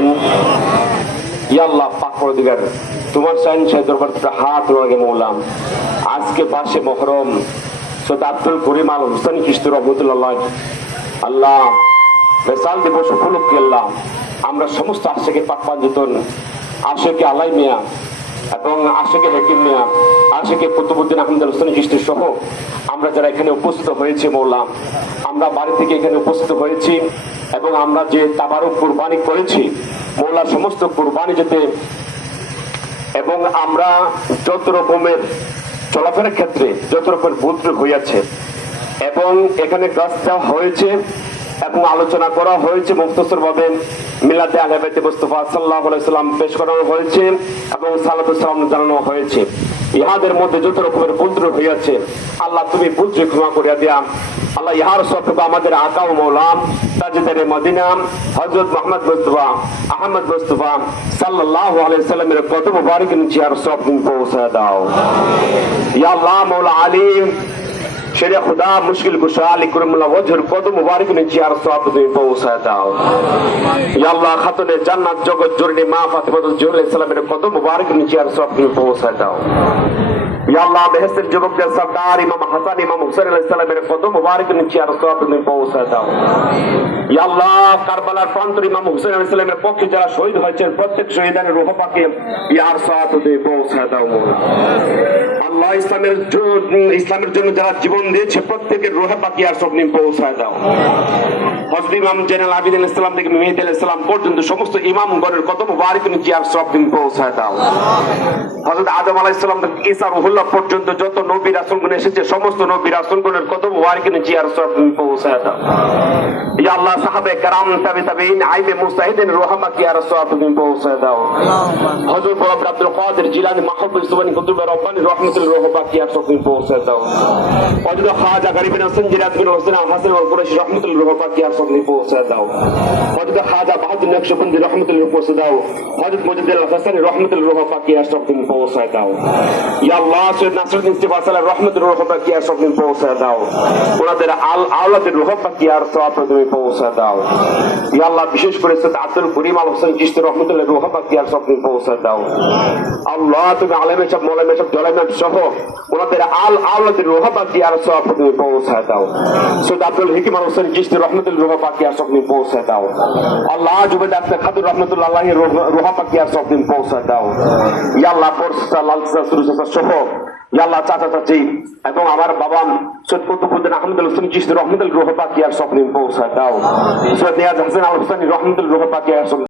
আলামিন। ইয়া আল্লাহ পাক পরদিগার, তোমার শাহিনশাহী দরবার থেকে হাত লাগে মৌলাম। আজকে পাশে মহরম সৈয়দ আব্দুল করিম আল হোসেন চিশতি রহমতুল্লাহ আল্লাহ বেসাল দিবস উপলক্ষে আল্লাহ আমরা সমস্ত আশেকে পাক পাঞ্জতন, আশেকে আলাই মিয়া এবং আশেকে হাকিম মিয়া, আশেকে কুতুবউদ্দিন আহমদ হোসেন চিশতি সহ আমরা যারা এখানে উপস্থিত হয়েছে মৌলাম, আমরা বাড়ি থেকে এখানে উপস্থিত হয়েছি এবং আমরা যে তাবারুক কুরবানি করেছি মৌলা, সমস্ত কুরবানি যেতে এবং আমরা যত রকমের চলাফেরার ক্ষেত্রে যত রকমের ভুল হইয়াছে এবং এখানে গাছ দেওয়া হয়েছে এবং আলোচনা করা হয়েছে, মুখতসর ভাবে মিলাদে আহলে বাইতে মুস্তাফা সাল্লাল্লাহু আলাইহি সাল্লাম পেশ করানো হয়েছে এবং সালাতু সালাম জানানো হয়েছে। ইহাদের মধ্যে যত রকমের ভুল হইয়াছে আল্লাহ তুমি ভুল ক্ষমা করিয়া দিয়া আল্লাহ ইহার সব আমাদের আকা ও মৌলাম তাজদারে মদিনা হযরত মুহাম্মদ মুস্তাফা আহমদ মুস্তাফা সাল্লাল্লাহু আলাইহি সাল্লামের কদম মুবারক নিচে আর সব দিন পৌঁছে দাও। ইয়া আল্লাহ মৌলা আলিম शेर खुदा मुश्किल कुशा लिकुरमुल्लाह वजहर कदम मुबारक नीचे আর সওয়াব তুমি পৌঁছে দাও। ইয়া আল্লাহ খাতুনে জান্নাত জগৎ জননী মা ফাতিমাতুল জোহরা সালামের কদম মুবারক নীচে আর সওয়াব তুমি পৌঁছে দাও। ইয়া আল্লাহ বেহেশতের যুবকদের সরদার ইমাম হাসান ইমাম হুসাইন আলাইহিস সালামের কদম মুবারক নীচে আর সওয়াব তুমি পৌঁছে দাও। ইয়া আল্লাহ কারবালার প্রান্তর ইমাম হুসাইন আলাইহিস সালামের পক্ষে যারা শহীদ হয়েছেন প্রত্যেক শহীদের রূহ পাকে ইয়ার সওয়াব তুমি পৌঁছে দাও। আল্লাহ ইসলামের জন্য যারা জীবন দিয়েছে প্রত্যেকের রূহ পাকে আর সব নিম পৌঁছায় দাও। হযরত ইমাম জয়নুল আবেদিন ইসলাম থেকে মেহেদী আলাইহিস সালাম পর্যন্ত সমস্ত ইমামগণের কদম মুবারক নিচে আর সব দিন পৌঁছায় দাও। হযরত আদম আলাইহিস সালাম থেকে ঈসা রুহুল্লাহ পর্যন্ত যত নবী রাসূলগণ এসেছে সমস্ত নবী রাসূলগণের কদম মুবারক নিচে আর সব দিন পৌঁছায় দাও। ইয়া আল্লাহ সাহাবে کرام তাবিঈন আইমে মুস্তাহিদিন রূহ পাকে আর সব দিন পৌঁছায় দাও। হযরত আব্দুল কাদের জিলানী মাহবুব সুবহানী কুতুবে রব্বানী রহমাতুল রূহ পাকে আর সব দিন পৌঁছায় দাও। হযরত খাজা গরিব হোসেন জিলানী বিন হোসেন হাসান ওয়াল কুরাইশি রহমাতুল রূহ পাকে আর সব দিন পৌঁছায় দাও। হযরত খাজা বাহাদুর নকশবন্দি রহমাতুল রূহ পৌঁছে দাও। হযরত মুজাদ্দিদ হাসান রহমাতুল রূহ পাকে আর সব দিন পৌঁছায় দাও। ইয়া আল্লাহ সৈয়দ নাসরুদ্দিন ইস্তিফাসালা রহমাতুল রূহ পাকে আর সব দিন পৌঁছায় দাও। ওনাদের আওলাদের রূহ পাকে আর সওয়াব তুমি পৌঁছে দাও। ইয়া আল্লাহ বিশেষ করে সৈয়দ আব্দুল করিম আল হোসেন চিশতি রহমাতুল্লাহ রূহ পাকে আর সব দিন পৌঁছে দাও। আল্লাহ তুমি আলেমে সব মাওলানা সব জলানা সহ ওনাদের আওলাদের রূহ পাকে আর সওয়াব তুমি পৌঁছে দাও। সৈয়দ আব্দুল হাকিম আল হোসেন চিশতি রহমাতুল্লাহ রূহ পাকে আর সব দিন পৌঁছে দাও। আল্লাহ জুবেদ আখতার খাতুন রহমাতুল্লাহ আলাইহি রূহ পাকে আর সব দিন পৌঁছে দাও। ইয়া আল্লাহ পরসা লালসা সুরসা সহ ইয়া আল্লাহ চাচা চাচি এবং আমার বাবা সৈয়দ কুতুবউদ্দিন আহমদ হোসেন চিশতি রহমাতুল্লাহ রূহ পাকে আর সব দিন পৌঁছে দাও। সৈয়দ নিয়াজ হাসান আল হোসেন রহমাতুল্লাহ রূহ পাকে আর